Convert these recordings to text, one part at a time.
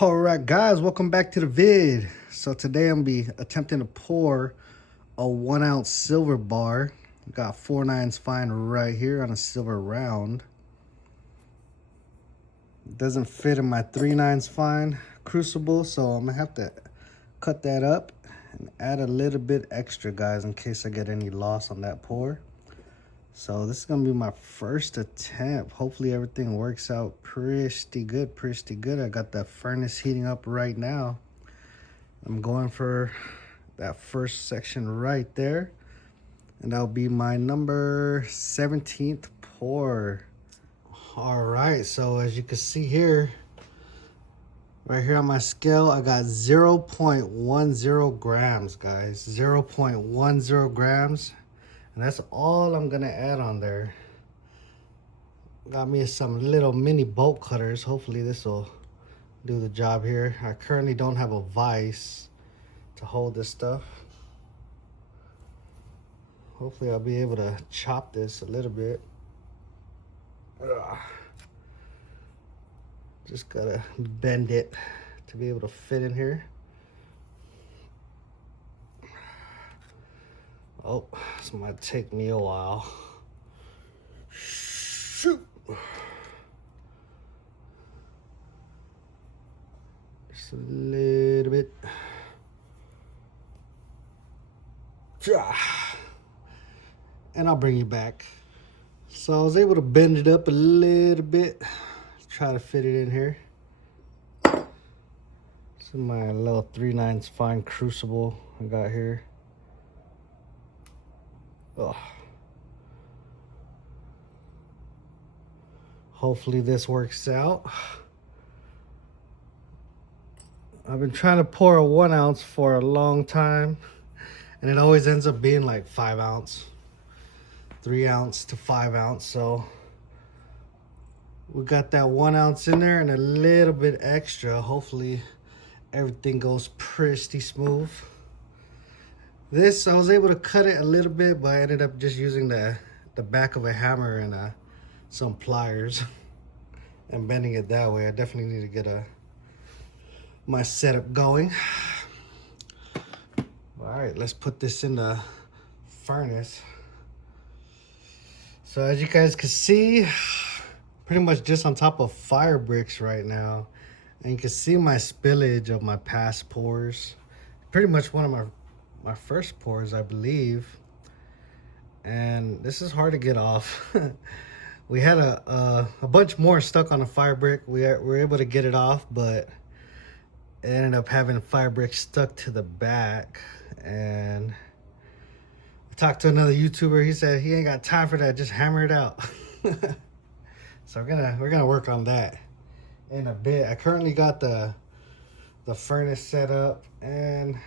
All right, guys, welcome back to the vid. So today I'm gonna be attempting to pour a 1 ounce silver bar. Got 4/9 fine right here on a silver round. It doesn't fit in my 3/9 fine crucible, so I'm gonna have to cut that up and add a little bit extra, guys, in case I get any loss on that pour. So this is gonna be my first attempt. Hopefully everything works out pretty good. I got the furnace heating up right now. I'm going for that first section right there. And that'll be my number 17th pour. All right, so as you can see here, right here on my scale, I got 0.10 grams, guys. 0.10 grams. And that's all I'm gonna add on there. Got me some little mini bolt cutters. Hopefully this will do the job here. I currently don't have a vise to hold this stuff. Hopefully I'll be able to chop this a little bit. Ugh. Just gotta bend it to be able to fit in here. Oh, this might take me a while. Shoot. Just a little bit. And I'll bring you back. So I was able to bend it up a little bit. Try to fit it in here. This is my little 3/9 fine crucible I got here. Oh. Hopefully this works out. I've been trying to pour a 1 ounce for a long time, and it always ends up being like 5 ounce, 3 ounce to 5 ounce. So we got that 1 ounce in there and a little bit extra. Hopefully everything goes pretty smooth. This, I was able to cut it a little bit, but I ended up just using the back of a hammer and some pliers and bending it that way. I definitely need to get my setup going. All right, let's put this in the furnace. So as you guys can see, pretty much just on top of fire bricks right now. And you can see my spillage of my past pours. Pretty much one of my first pours, I believe. And this is hard to get off. We had a bunch more stuck on a fire brick. We were able to get it off, but it ended up having fire brick stuck to the back. And I talked to another YouTuber. He said he ain't got time for that. Just hammer it out. So we're gonna work on that in a bit. I currently got the furnace set up, and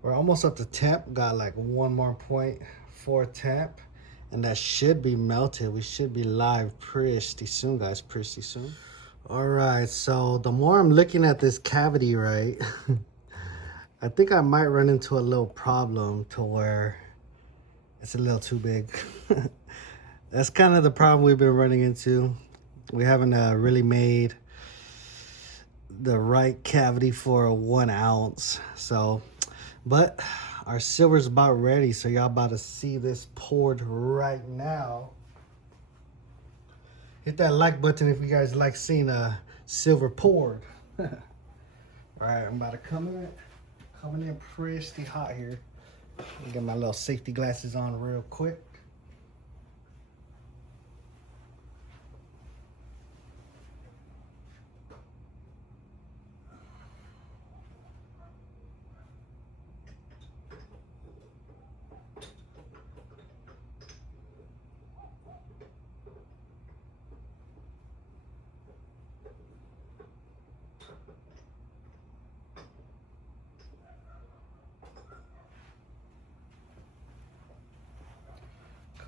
we're almost up to temp. Got like one more point for temp, and that should be melted. We should be live pretty soon, guys, pretty soon. All right, so the more I'm looking at this cavity, right, I think I might run into a little problem to where it's a little too big. That's kind of the problem we've been running into. We haven't really made the right cavity for a 1 ounce. So, but our silver's about ready. So y'all about to see this poured right now. Hit that like button if you guys like seeing a silver poured. All right, I'm about to coming in pretty hot here. Get my little safety glasses on real quick.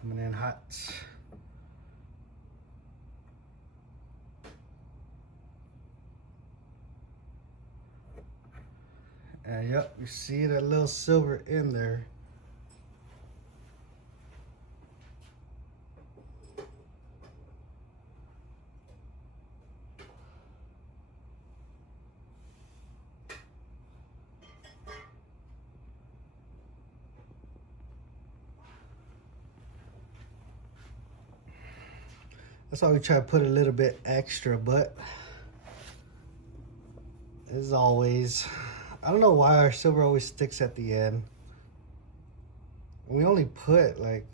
Coming in hot. And yep, you see that little silver in there. That's why we try to put a little bit extra, but as always, I don't know why our silver always sticks at the end. We only put like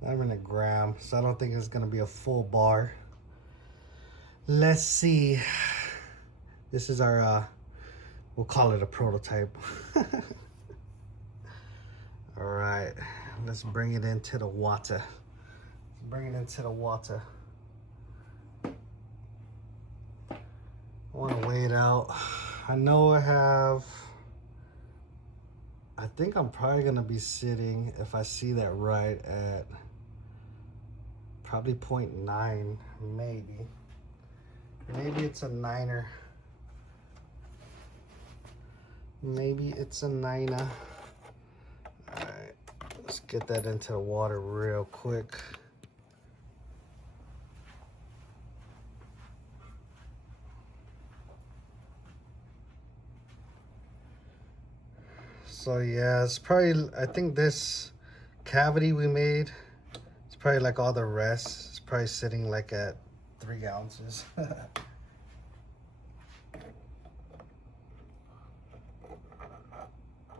not even a gram, so I don't think it's gonna be a full bar. Let's see. This is our we'll call it a prototype. All right, let's bring it into the water. Bring it into the water. I want to weigh it out. I know I think I'm probably gonna be sitting, if I see that right, at probably 0.9, maybe. Maybe it's a 9er. Maybe it's a 9er. All right, let's get that into the water real quick. So yeah, it's probably, I think this cavity we made, it's probably like all the rest. It's probably sitting like at 3 ounces.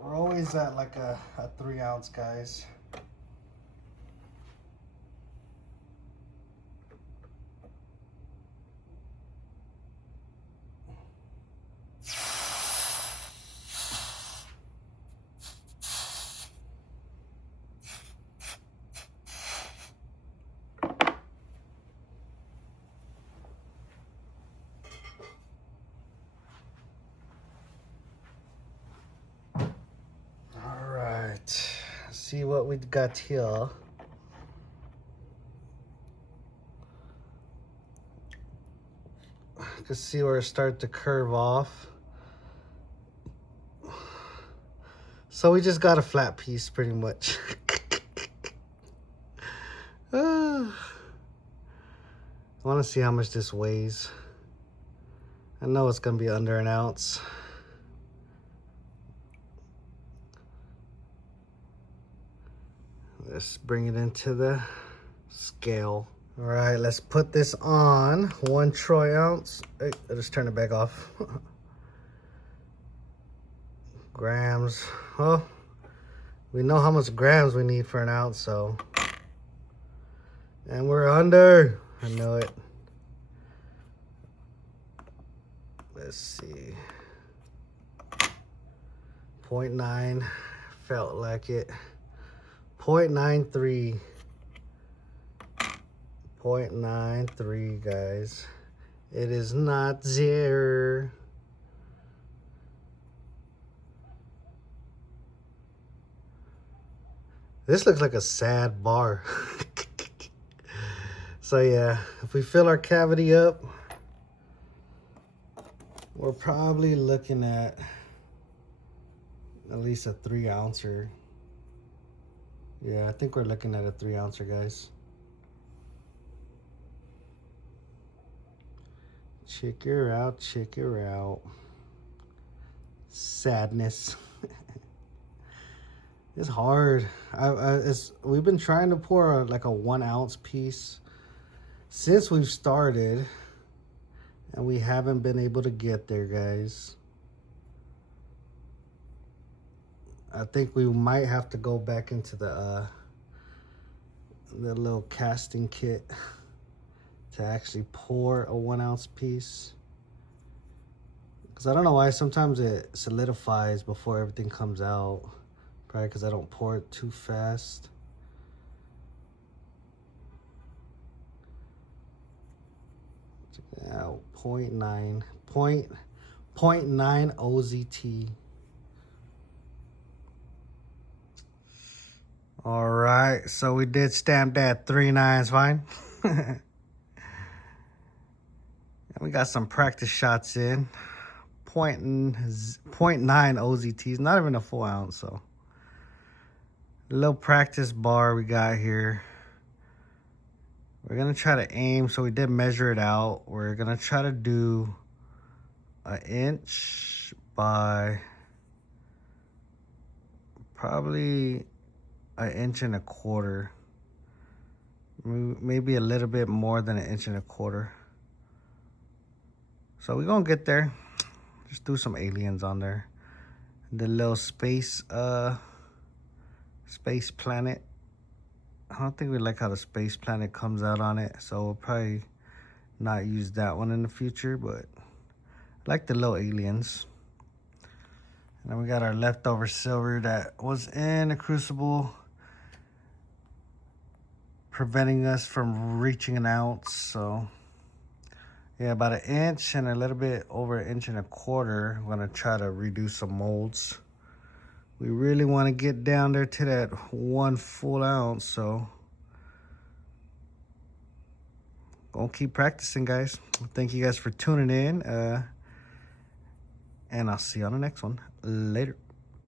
We're always at like a 3 ounce, guys. See what we got here. You can see where it started to curve off. So we just got a flat piece pretty much. I want to see how much this weighs. I know it's gonna be under an ounce. Let's bring it into the scale. All right, let's put this on 1 troy ounce. Hey, I'll just turn it back off. Grams. Well, we know how much grams we need for an ounce, so. And we're under. I know it. Let's see. 0.9. Felt like it. 0.93. 0.93, guys. It is not there. This looks like a sad bar. So yeah, if we fill our cavity up, we're probably looking at least a 3 ouncer. Yeah, I think we're looking at a 3 ouncer, guys. Check her out, check her out. Sadness. It's hard. We've been trying to pour like a 1 ounce piece since we've started, and we haven't been able to get there, guys. I think we might have to go back into the little casting kit to actually pour a 1 ounce piece. Because I don't know why sometimes it solidifies before everything comes out. Probably because I don't pour it too fast. Check it out. 0.9 OZT. All right, so we did stamp that 3 nines fine. And we got some practice shots in. 0.9 OZTs, not even a full ounce, so. A little practice bar we got here. We're gonna try to aim, so we did measure it out. We're gonna try to do 1 inch by probably 1.25 inches, maybe a little bit more than 1.25 inches. So we're gonna get there. Just do some aliens on there. The little space planet. I don't think we like how the space planet comes out on it, so we'll probably not use that one in the future, but I like the little aliens. And then we got our leftover silver that was in the crucible, preventing us from reaching an ounce. So yeah, about 1 inch and a little bit over 1.25 inches. I'm gonna try to redo some molds. We really want to get down there to that 1 full ounce, so gonna keep practicing, guys. Thank you guys for tuning in, and I'll see you on the next one. Later.